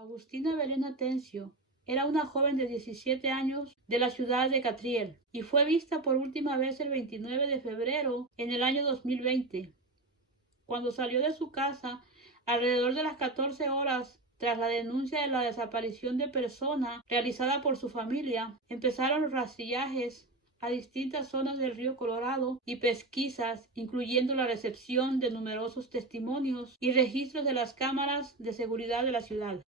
Agustina Belén Atencio era una joven de 17 años de la ciudad de Catriel y fue vista por última vez el 29 de febrero en el año 2020, cuando salió de su casa alrededor de las 14 horas. Tras la denuncia de la desaparición de persona realizada por su familia, empezaron los rastrillajes a distintas zonas del río Colorado y pesquisas, incluyendo la recepción de numerosos testimonios y registros de las cámaras de seguridad de la ciudad.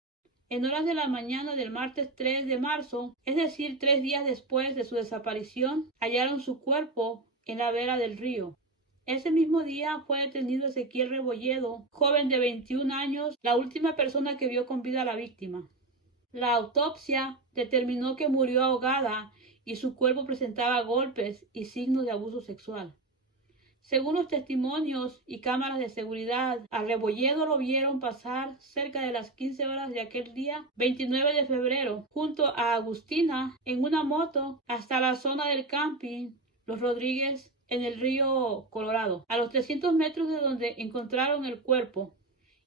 En horas de la mañana del martes 3 de marzo, es decir, 3 días después de su desaparición, hallaron su cuerpo en la vera del río. Ese mismo día fue detenido Ezequiel Rebolledo, joven de 21 años, la última persona que vio con vida a la víctima. La autopsia determinó que murió ahogada y su cuerpo presentaba golpes y signos de abuso sexual. Según los testimonios y cámaras de seguridad, a Rebolledo lo vieron pasar cerca de las 15 horas de aquel día 29 de febrero junto a Agustina en una moto hasta la zona del camping Los Rodríguez en el río Colorado, a los 300 metros de donde encontraron el cuerpo.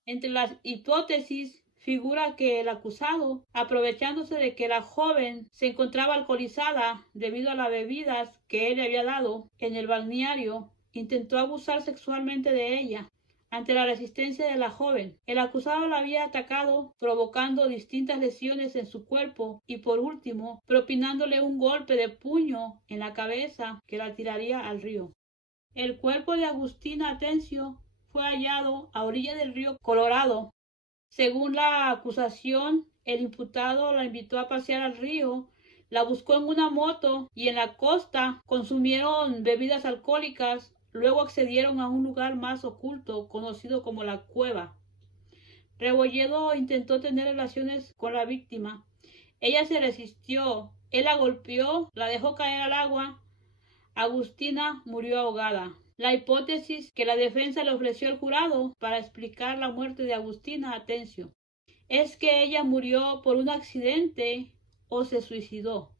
Entre las hipótesis figura que el acusado, aprovechándose de que la joven se encontraba alcoholizada debido a las bebidas que él le había dado en el balneario, intentó abusar sexualmente de ella. Ante la resistencia de la joven, el acusado la había atacado, provocando distintas lesiones en su cuerpo y, por último, propinándole un golpe de puño en la cabeza que la tiraría al río. El cuerpo de Agustina Atencio fue hallado a orillas del río Colorado. Según la acusación, el imputado la invitó a pasear al río, la buscó en una moto y en la costa consumieron bebidas alcohólicas. Luego accedieron a un lugar más oculto, conocido como la cueva. Rebolledo intentó tener relaciones con la víctima. Ella se resistió. Él la golpeó, la dejó caer al agua. Agustina murió ahogada. La hipótesis que la defensa le ofreció al jurado para explicar la muerte de Agustina Atencio es que ella murió por un accidente o se suicidó,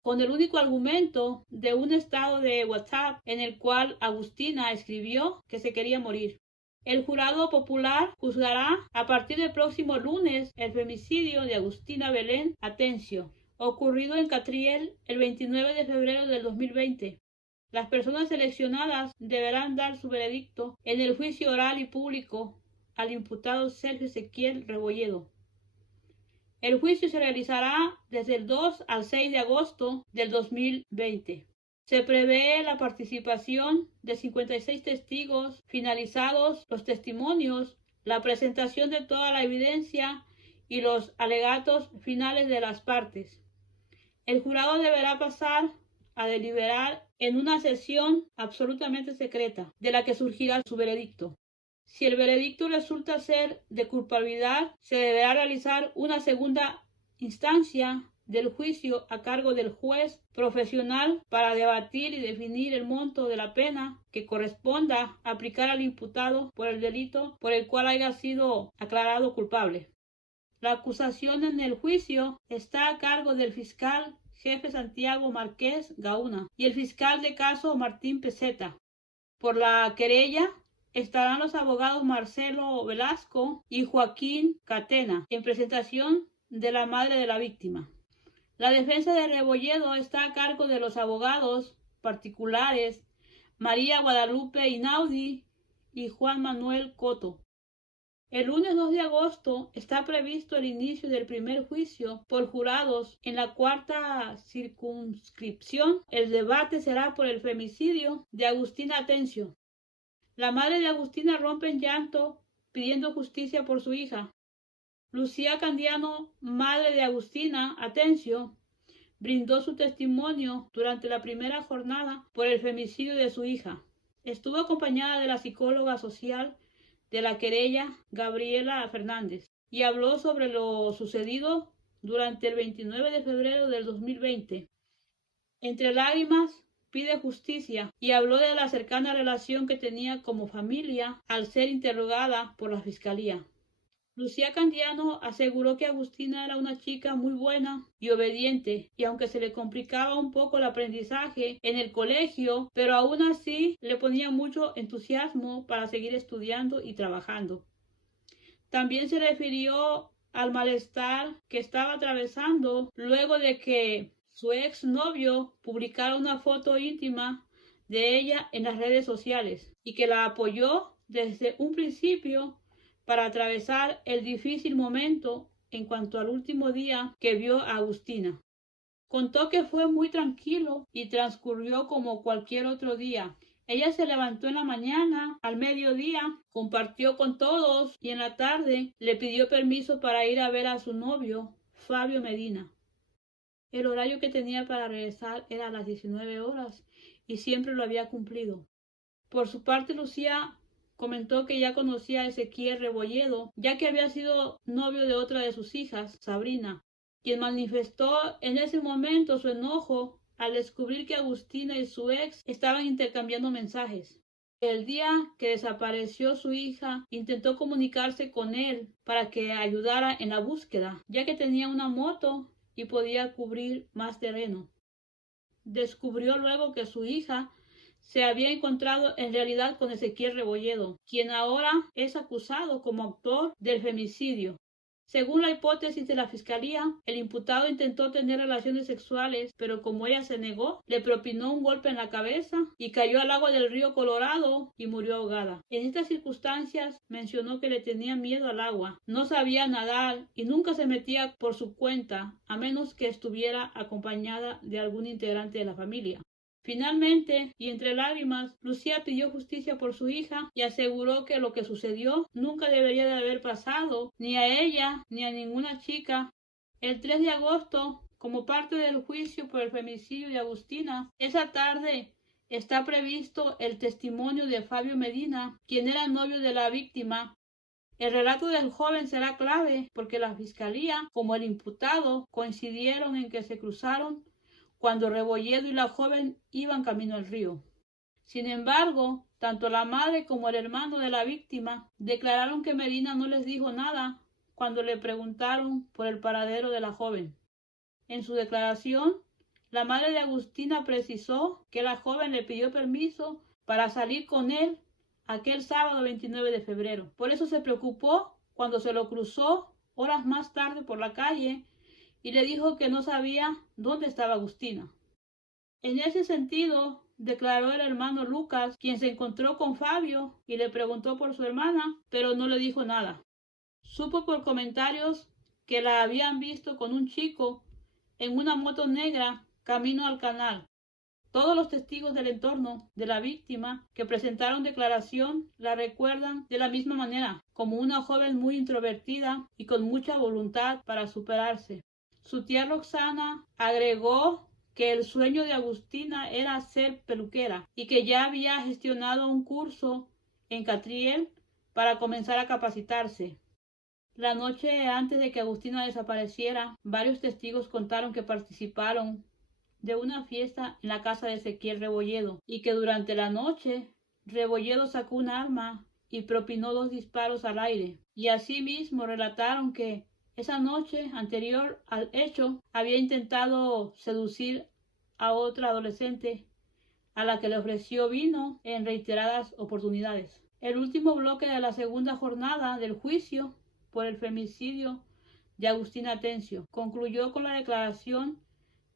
con el único argumento de un estado de WhatsApp en el cual Agustina escribió que se quería morir. El jurado popular juzgará a partir del próximo lunes el femicidio de Agustina Belén Atencio, ocurrido en Catriel el 29 de febrero del 2020. Las personas seleccionadas deberán dar su veredicto en el juicio oral y público al imputado Sergio Ezequiel Rebolledo. El juicio se realizará desde el 2 al 6 de agosto del 2020. Se prevé la participación de 56 testigos. Finalizados los testimonios, la presentación de toda la evidencia y los alegatos finales de las partes. El jurado deberá pasar a deliberar en una sesión absolutamente secreta, de la que surgirá su veredicto. Si el veredicto resulta ser de culpabilidad, se deberá realizar una segunda instancia del juicio a cargo del juez profesional para debatir y definir el monto de la pena que corresponda aplicar al imputado por el delito por el cual haya sido aclarado culpable. La acusación en el juicio está a cargo del fiscal jefe Santiago Márquez Gauna y el fiscal de caso Martín Peseta. Por la querella estarán los abogados Marcelo Velasco y Joaquín Catena, en presentación de la madre de la víctima. La defensa de Rebolledo está a cargo de los abogados particulares María Guadalupe Inaudi y Juan Manuel Coto. El lunes 2 de agosto está previsto el inicio del primer juicio por jurados en la cuarta circunscripción. El debate será por el femicidio de Agustina Atencio. La madre de Agustina rompe en llanto pidiendo justicia por su hija. Lucía Candiano, madre de Agustina Atencio, brindó su testimonio durante la primera jornada por el femicidio de su hija. Estuvo acompañada de la psicóloga social de la querella, Gabriela Fernández, y habló sobre lo sucedido durante el 29 de febrero del 2020. Entre lágrimas, pide justicia y habló de la cercana relación que tenía como familia al ser interrogada por la fiscalía. Lucía Candiano aseguró que Agustina era una chica muy buena y obediente, y aunque se le complicaba un poco el aprendizaje en el colegio, pero aún así le ponía mucho entusiasmo para seguir estudiando y trabajando. También se refirió al malestar que estaba atravesando luego de que su exnovio publicara una foto íntima de ella en las redes sociales y que la apoyó desde un principio para atravesar el difícil momento en cuanto al último día que vio a Agustina. Contó que fue muy tranquilo y transcurrió como cualquier otro día. Ella se levantó en la mañana, al mediodía, compartió con todos y en la tarde le pidió permiso para ir a ver a su novio, Fabio Medina. El horario que tenía para regresar era a las 19 horas y siempre lo había cumplido. Por su parte, Lucía comentó que ya conocía a Ezequiel Rebolledo, ya que había sido novio de otra de sus hijas, Sabrina, quien manifestó en ese momento su enojo al descubrir que Agustina y su ex estaban intercambiando mensajes. El día que desapareció su hija, intentó comunicarse con él para que ayudara en la búsqueda, ya que tenía una moto y podía cubrir más terreno. Descubrió luego que su hija se había encontrado en realidad con Ezequiel Rebolledo, quien ahora es acusado como autor del femicidio. Según la hipótesis de la fiscalía, el imputado intentó tener relaciones sexuales, pero como ella se negó, le propinó un golpe en la cabeza y cayó al agua del río Colorado y murió ahogada. En estas circunstancias mencionó que le tenía miedo al agua, no sabía nadar y nunca se metía por su cuenta, a menos que estuviera acompañada de algún integrante de la familia. Finalmente, y entre lágrimas, Lucía pidió justicia por su hija y aseguró que lo que sucedió nunca debería de haber pasado, ni a ella ni a ninguna chica. El 3 de agosto, como parte del juicio por el femicidio de Agustina, esa tarde está previsto el testimonio de Fabio Medina, quien era novio de la víctima. El relato del joven será clave porque la fiscalía, como el imputado, coincidieron en que se cruzaron cuando Rebolledo y la joven iban camino al río. Sin embargo, tanto la madre como el hermano de la víctima declararon que Medina no les dijo nada cuando le preguntaron por el paradero de la joven. En su declaración, la madre de Agustina precisó que la joven le pidió permiso para salir con él aquel sábado 29 de febrero. Por eso se preocupó cuando se lo cruzó horas más tarde por la calle y le dijo que no sabía dónde estaba Agustina. En ese sentido, declaró el hermano Lucas, quien se encontró con Fabio y le preguntó por su hermana, pero no le dijo nada. Supo por comentarios que la habían visto con un chico en una moto negra camino al canal. Todos los testigos del entorno de la víctima que presentaron declaración la recuerdan de la misma manera, como una joven muy introvertida y con mucha voluntad para superarse. Su tía Roxana agregó que el sueño de Agustina era ser peluquera y que ya había gestionado un curso en Catriel para comenzar a capacitarse. La noche antes de que Agustina desapareciera, varios testigos contaron que participaron de una fiesta en la casa de Ezequiel Rebolledo y que durante la noche Rebolledo sacó un arma y propinó 2 disparos al aire. Y asimismo relataron que esa noche anterior al hecho había intentado seducir a otra adolescente a la que le ofreció vino en reiteradas oportunidades. El último bloque de la segunda jornada del juicio por el femicidio de Agustina Atencio concluyó con la declaración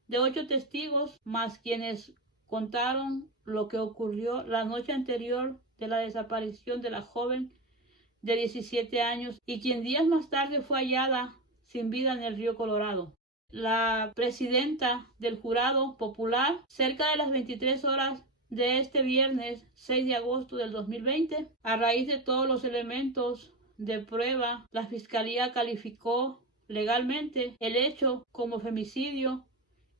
de 8 testigos más quienes contaron lo que ocurrió la noche anterior de la desaparición de la joven de 17 años y quien días más tarde fue hallada sin vida en el río Colorado. La presidenta del jurado popular, cerca de las 23 horas de este viernes 6 de agosto del 2020, a raíz de todos los elementos de prueba, la fiscalía calificó legalmente el hecho como femicidio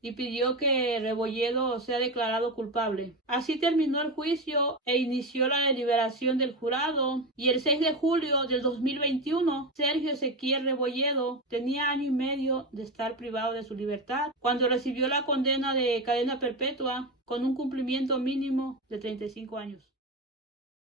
y pidió que Rebolledo sea declarado culpable. Así terminó el juicio e inició la deliberación del jurado y el 6 de julio del 2021 Sergio Ezequiel Rebolledo tenía 1 año y medio de estar privado de su libertad cuando recibió la condena de cadena perpetua con un cumplimiento mínimo de 35 años.